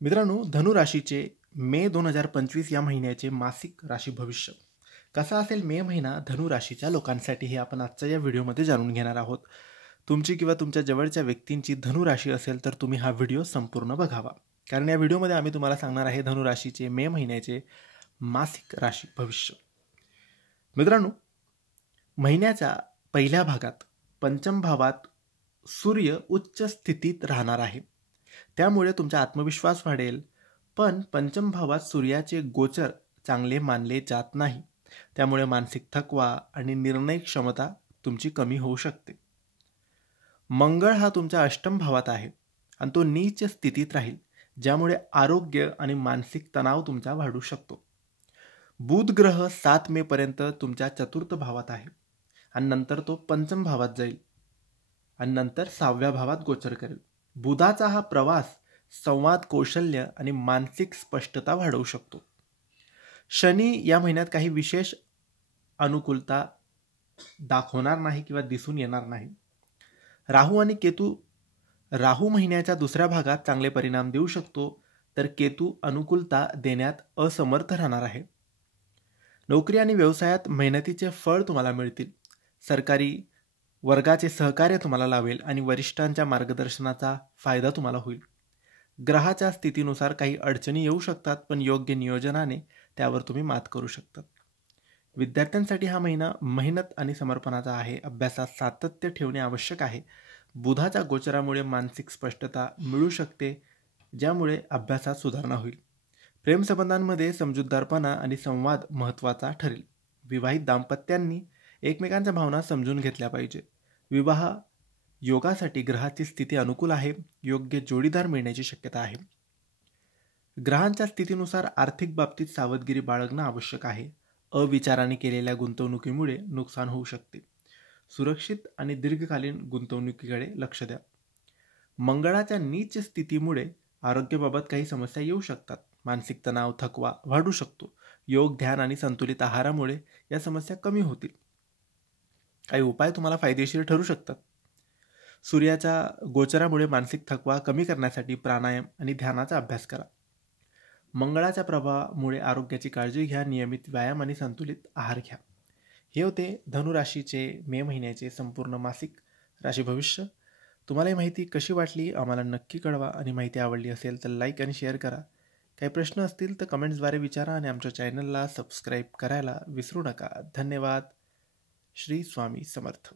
मित्रांनो, धनु राशीचे मे 2025 या महिन्याचे मासिक राशी भविष्य कसा असेल मे महिना धनु राशीच्या लोकांसाठी हे आपण आजच्या या व्हिडिओमध्ये जाणून घेणार आहोत. तुमची किंवा तुमच्या जवळच्या व्यक्तींची धनु राशी असेल तर तुम्ही हा व्हिडिओ संपूर्ण बघावा, कारण या व्हिडिओमध्ये आम्ही तुम्हाला सांगणार आहे धनु राशीचे मे महिन्याचे मासिक राशी भविष्य. मित्रांनो, महिन्याच्या पहिल्या भागात पंचम भावात सूर्य उच्च स्थितीत राहणार आहे, त्यामुळे तुमचा आत्मविश्वास वाढेल. पण पंचम भावात सूर्याचे गोचर चांगले मानले जात नाही, त्यामुळे मानसिक थकवा आणि निर्णय क्षमता तुमची कमी होऊ शकते. मंगळ हा तुमच्या अष्टम भावात आहे आणि तो नीच स्थितीत राहील, ज्यामुळे आरोग्य आणि मानसिक तणाव तुमचा वाढू शकतो. बुध ग्रह 7 मे पर्यंत तुमच्या चतुर्थ भावात आहे आणि नंतर तो पंचम भावात जाईल आणि नंतर 6व्या भावात गोचर करेल. बुधाचा हा प्रवास संवाद कौशल्य आणि मानसिक स्पष्टता वाढवू शकतो. शनी या महिन्यात काही विशेष अनुकूलता दाखवणार नाही किंवा दिसून येणार नाही. राहू आणि केतू, राहू महिन्याच्या दुसऱ्या भागात चांगले परिणाम देऊ शकतो, तर केतू अनुकूलता देण्यात असमर्थ राहणार आहे. नोकरी आणि व्यवसायात मेहनतीचे फळ तुम्हाला मिळतील. सरकारी वर्गाचे सहकार्य तुम्हाला लावेल आणि वरिष्ठांच्या मार्गदर्शनाचा फायदा तुम्हाला होईल. ग्रहाच्या स्थितीनुसार काही अडचणी येऊ शकतात, पण योग्य नियोजनाने त्यावर तुम्ही मात करू शकतात. विद्यार्थ्यांसाठी हा महिना मेहनत आणि समर्पणाचा आहे. अभ्यासात सातत्य ठेवणे आवश्यक आहे. बुधाच्या गोचरामुळे मानसिक स्पष्टता मिळू शकते, ज्यामुळे अभ्यासात सुधारणा होईल. प्रेमसंबंधांमध्ये समजूतदारपणा आणि संवाद महत्त्वाचा ठरेल. विवाहित दाम्पत्यांनी एकमेकांच्या भावना समजून घेतल्या पाहिजे. विवाह योगासाठी ग्रहाची स्थिती अनुकूल आहे. योग्य जोडीदार मिळण्याची शक्यता आहे. ग्रहांच्या स्थितीनुसार आर्थिक बाबतीत सावधगिरी बाळगणं आवश्यक आहे. अविचाराने केलेल्या गुंतवणुकीमुळे नुकसान होऊ शकते. सुरक्षित आणि दीर्घकालीन गुंतवणुकीकडे लक्ष द्या. मंगळाच्या नीच स्थितीमुळे आरोग्याबाबत काही समस्या येऊ शकतात. मानसिक तणाव, थकवा वाढू शकतो. योग, ध्यान आणि संतुलित आहारामुळे या समस्या कमी होतील. काही उपाय तुम्हाला फायदेशीर ठरू शकतात. सूर्याच्या गोचरामुळे मानसिक थकवा कमी करण्यासाठी प्राणायाम आणि ध्यानाचा अभ्यास करा. मंगळाच्या प्रभावामुळे आरोग्याची काळजी घ्या. नियमित व्यायाम आणि संतुलित आहार घ्या. हे होते धनुराशीचे मे महिन्याचे संपूर्ण मासिक राशी भविष्य. तुम्हाला ही माहिती कशी वाटली आम्हाला नक्की कळवा आणि माहिती आवडली असेल तर लाईक आणि शेअर करा. काही प्रश्न असतील तर कमेंट्सद्वारे विचारा आणि आमच्या चॅनलला सबस्क्राईब करायला विसरू नका. धन्यवाद. श्री स्वामी समर्थ.